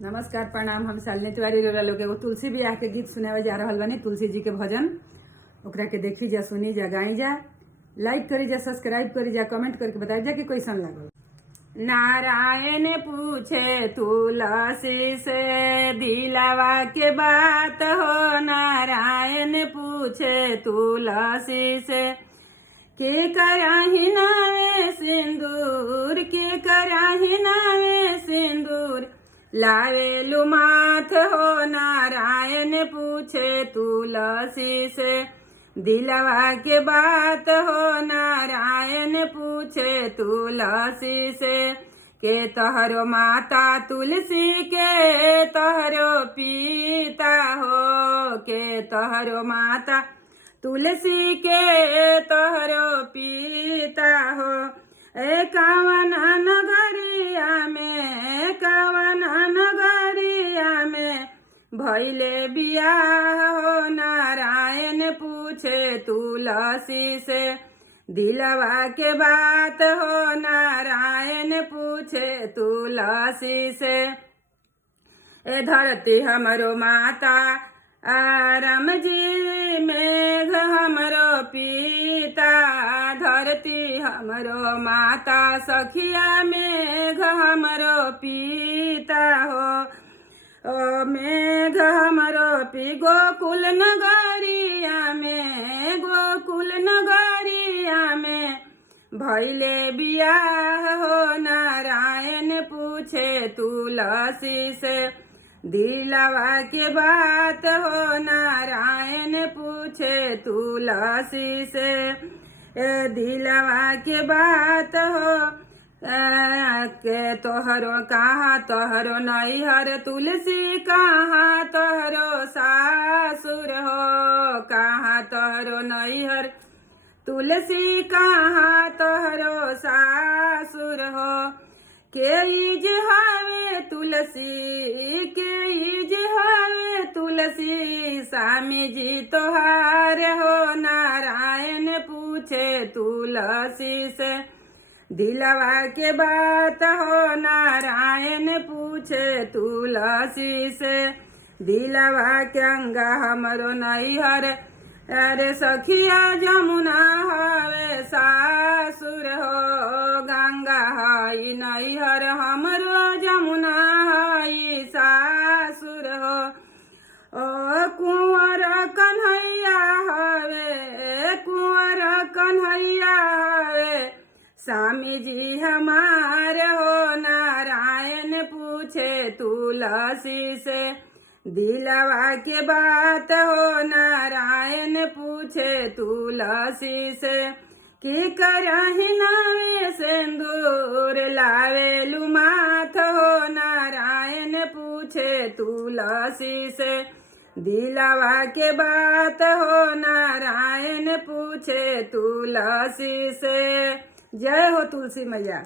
नमस्कार प्रणाम। हम शालिनी तिवारी रोला लोग एगो तुलसी बियाह के गीत सुनावे जा रहल बानी। तुलसी जी के भजन ओकरा के देखी जा, सुनी जा, गाई जा, लाइक करी जा, सब्सक्राइब करी जा, कमेंट करके बताई जा कि कैसन लागल। नारायण पूछे तुलसी से दिलावा के बात हो, नारायण पूछे तुलसी से के कराही नावे सिंदूर, के कराही नावे सिंदूर लावेलु माथ हो, नारायण पूछे तुलसी से दिलवा के बात हो, नारायण पूछे तुलसी से के तोहरो माता तुलसी के तोहरो पिता हो, के तोहरो माता तुलसी के तोहरो पिता हो। कवन नगरिया में, कवन नगरिया में भैले बियाह हो, नारायण पूछे तुलसी से दिलवा के बात हो, नारायण पूछे तुलसी से ए धरती हमरो माता राम जी, मेघ हमरो पिता धरती हमरो माता, सखिया मेघ हमरो पिता हो। ओ मेघ हमरो पी गोकुल नगरिया में, गोकुल नगरिया में भैले बियाह हो, नारायण पूछे तुलसी से दिलवा के बात हो, नारायण पूछे तुलसी से दिलवा के बात हो। के तोहरो कहाँ तोहरो नैहर तुलसी, कहाँ तोहरो सासुर हो, कहाँ तोहरो नैहर तुलसी, कहाँ तोहरो सासुर हो। के इज हवे तुलसी, के इज हवे तुलसी स्वामी जी तोहार हो, नारायण पूछे तुलसी से दिलवा के बात हो, नारायण पूछे तुलसी से दिलवा के अंगा हमरो नैहर, अरे सखिया जमुना हवे सासुर हो, गंगा हई नैहर हमरो जमुना हई सासुर हो। ओ कुंवर कन्हैया हवे, कुंवर कन्हैया हवे स्वामी जी हमार हो, नारायण पूछे तुलसी से दिलवा के बात हो, नारायण पूछे तुलसी से की करही नावे सिंदूर लावेलु माथ हो, नारायण पूछे तुलसी से दिलवा के बात हो, नारायण पूछे तुलसी से। जय हो तुलसी मैया।